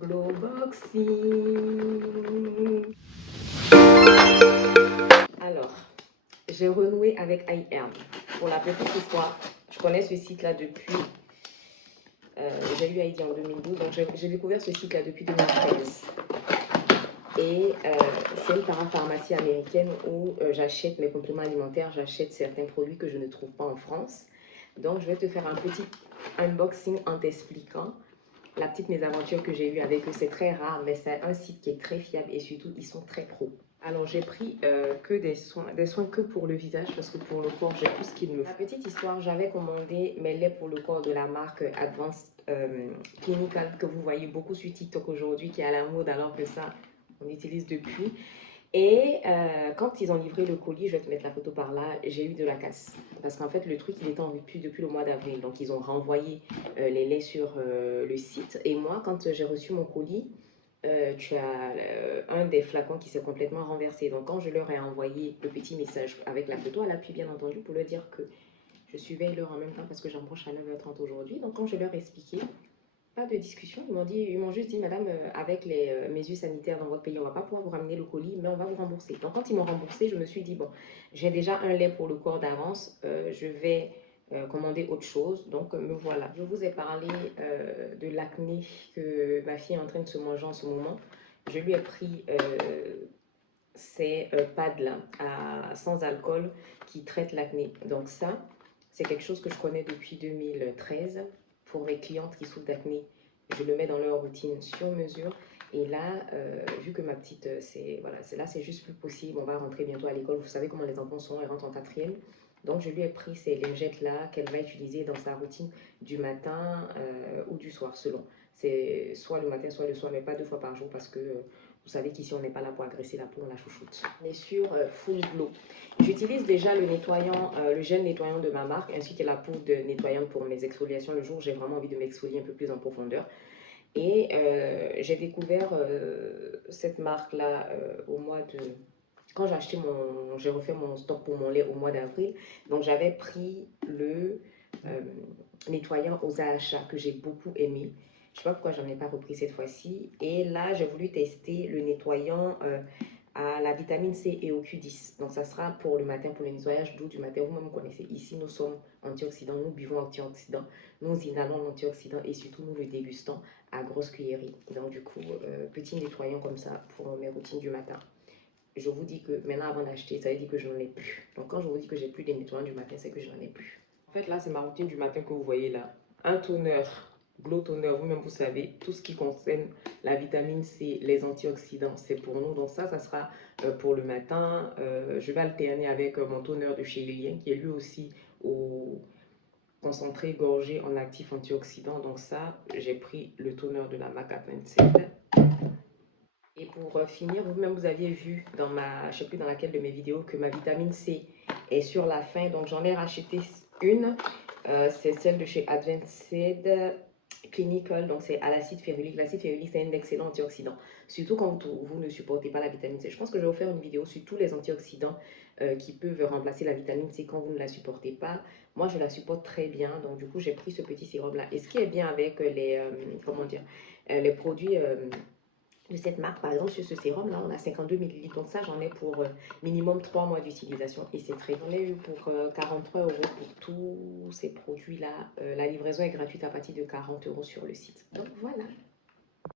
Glowboxing. Alors, j'ai renoué avec iHerb. Pour la petite histoire, je connais ce site-là depuis... j'ai eu Heidi en 2012, donc j'ai découvert ce site-là depuis 2013. Et c'est une parapharmacie américaine où j'achète mes compléments alimentaires, j'achète certains produits que je ne trouve pas en France. Donc, je vais te faire un petit unboxing en t'expliquant la petite mésaventure que j'ai eue avec eux. C'est très rare, mais c'est un site qui est très fiable et surtout, ils sont très pros. Alors, j'ai pris que des soins que pour le visage parce que pour le corps, j'ai tout ce qu'il me faut. La petite histoire, j'avais commandé mes laits pour le corps de la marque Advanced Clinical que vous voyez beaucoup sur TikTok aujourd'hui, qui est à la mode alors que ça, on utilise depuis. Et quand ils ont livré le colis, je vais te mettre la photo par là, j'ai eu de la casse. Parce qu'en fait, le truc, il était en rupture depuis le mois d'avril. Donc, ils ont renvoyé les laits sur le site. Et moi, quand j'ai reçu mon colis, tu as un des flacons qui s'est complètement renversé. Donc, quand je leur ai envoyé le petit message avec la photo à l'appui, bien entendu, pour leur dire que je suivais l'heure en même temps parce que j'embauche à 9h30 aujourd'hui. Donc, quand je leur ai expliqué, pas de discussion. Ils m'ont juste dit, madame, avec les mesures sanitaires dans votre pays, on ne va pas pouvoir vous ramener le colis, mais on va vous rembourser. Donc, quand ils m'ont remboursé, je me suis dit, bon, j'ai déjà un lait pour le corps d'avance, je vais commander autre chose. Donc, me voilà. Je vous ai parlé de l'acné que ma fille est en train de se manger en ce moment. Je lui ai pris ces pads-là sans alcool qui traitent l'acné. Donc, ça, c'est quelque chose que je connais depuis 2013 pour mes clientes qui souffrent d'acné. Je le mets dans leur routine sur mesure. Et là, vu que ma petite, c'est juste plus possible. On va rentrer bientôt à l'école. Vous savez comment les enfants sont, elles rentrent en quatrième. Donc, je lui ai pris ces lingettes-là qu'elle va utiliser dans sa routine du matin ou du soir, selon. C'est soit le matin, soit le soir, mais pas 2 fois par jour parce que vous savez qu'ici, on n'est pas là pour agresser la peau, on la chouchoute. On est sur Full Glow. J'utilise déjà le nettoyant, le gel nettoyant de ma marque, ainsi que la poudre nettoyante pour mes exfoliations le jour où j'ai vraiment envie de m'exfolier un peu plus en profondeur. Et j'ai découvert cette marque-là au mois de... Quand j'ai refait mon stock pour mon lait au mois d'avril. Donc, j'avais pris le nettoyant aux AHA que j'ai beaucoup aimé. Je ne sais pas pourquoi j'en ai pas repris cette fois-ci. Et là, j'ai voulu tester le nettoyant à la vitamine C et au Q10. Donc, ça sera pour le matin, pour le nettoyage doux du matin. Vous-même connaissez, ici, nous sommes antioxydants, nous buvons antioxydants, nous inhalons l'antioxydant et surtout, nous le dégustons à grosse cuillerée. Donc, du coup, petit nettoyant comme ça pour mes routines du matin. Je vous dis que maintenant, avant d'acheter, ça veut dire que je n'en ai plus. Donc, quand je vous dis que j'ai plus des nettoyants du matin, c'est que je n'en ai plus. En fait, là, c'est ma routine du matin que vous voyez là. Un toner, Glow Toner, vous-même, vous savez, tout ce qui concerne la vitamine C, les antioxydants, c'est pour nous. Donc, ça sera pour le matin. Je vais alterner avec mon toner de chez Lilien, qui est lui aussi au concentré gorgé en actifs antioxydants. Donc, ça, j'ai pris le toner de la MAC 27. Et pour finir, vous-même, vous aviez vu dans je ne sais plus dans laquelle de mes vidéos, que ma vitamine C est sur la fin. Donc, j'en ai racheté une. C'est celle de chez Advanced Clinical. Donc, c'est à l'acide férulique. L'acide férulique, c'est un excellent antioxydant. Surtout quand vous ne supportez pas la vitamine C. Je pense que je vais vous faire une vidéo sur tous les antioxydants qui peuvent remplacer la vitamine C quand vous ne la supportez pas. Moi, je la supporte très bien. Donc, du coup, j'ai pris ce petit sérum-là. Et ce qui est bien avec comment dire, les produits... de cette marque, par exemple, sur ce sérum là, on a 52 ml. Donc ça, j'en ai pour minimum 3 mois d'utilisation et c'est très bien. J'en ai eu pour 43 € pour tous ces produits là. La livraison est gratuite à partir de 40 € sur le site. Donc voilà.